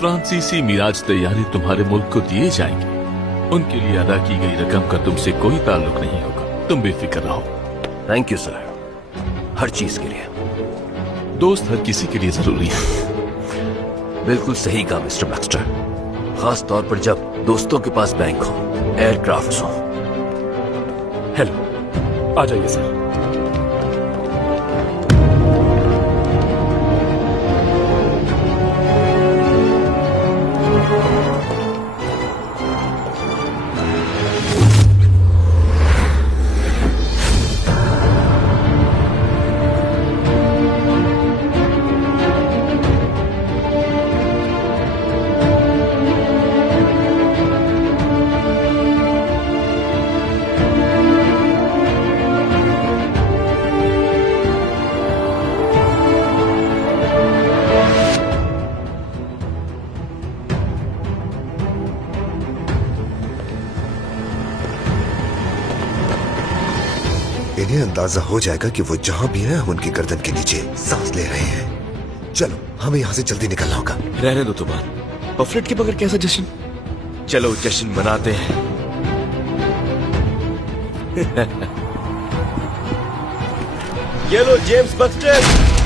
फ्रांसीसी मिराज तैयारी तुम्हारे मुल्क को दिए जाएंगे। उनके लिए अदा की गई रकम का तुमसे कोई ताल्लुक नहीं होगा, तुम बेफिक्र रहो। थैंक यू सर, हर चीज के लिए। दोस्त हर किसी के लिए जरूरी है। बिल्कुल सही कहा मिस्टर बैक्स्टर, खास तौर पर जब दोस्तों के पास बैंक हो, एयरक्राफ्ट हो। हेलो, आ जाइए सर। इन्हें अंदाजा हो जाएगा कि वो जहां भी हैं हम उनकी गर्दन के नीचे सांस ले रहे हैं। चलो हमें यहाँ से जल्दी निकलना होगा। रहने दो तुम्हारा पफलेट के बगैर कैसा जश्न। चलो जश्न मनाते हैं। ये लो जेम्स बक्स्टर।